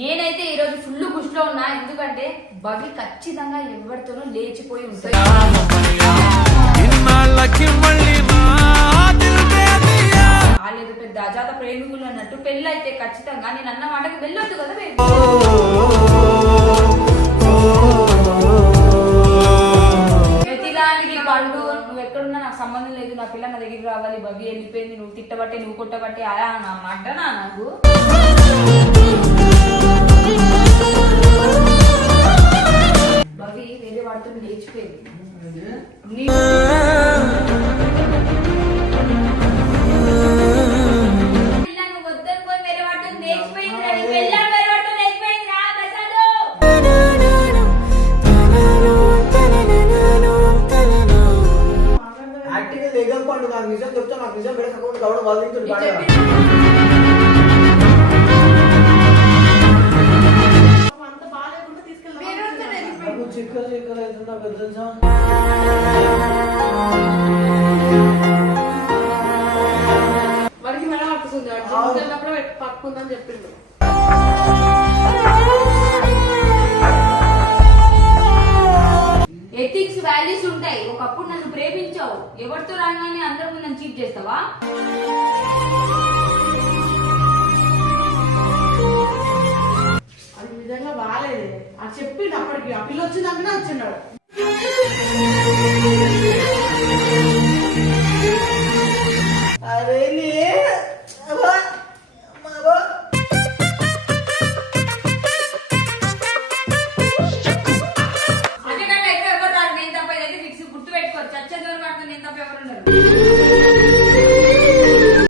నేనైతే ఈ రోజు ఫుల్ గుష్లో ఉన్నా, ఎందుకంటే బవి ఖచ్చితంగా ఎవరితోనూ లేచిపోయి ఉంటుంది. వాళ్ళేదో పెద్ద అజాత ప్రేమికులు అన్నట్టు పెళ్ళి అయితే ఖచ్చితంగా నేను అన్న మాటకి వెళ్ళొద్దు కదా. ప్రతిదానికి పండు నువ్వు ఎక్కడున్నా నాకు సంబంధం లేదు, నా పిల్ల నా దగ్గరికి రావాలి, బవి వెళ్ళిపోయింది, నువ్వు తిట్టబట్టే నువ్వు కొట్టబట్టే అలా నా మాటనా నాకు. బవి వేరే వాడితో లేచిపోయింది. నిజం చెప్తా, నాకు నిజం పెడకుండా కావడం వాళ్ళు చిక్కలు చిక్కలు అవుతున్నా తెలుసా. వాడికి మెడ పట్టుకుంది, పట్టుకుందని చెప్పిండు. ఎథిక్స్ వాల్యూస్ ఉంటాయి. ఒకప్పుడు నన్ను ప్రేమించావు, ఎవరితో రాగానే అందరూ నన్ను చీట్ చేస్తావా? అది నిజంగా బాగాలేదు. అది చెప్పిండు అప్పటికి, ఆ పిల్ల వచ్చిందంటే వచ్చిన్నాడు.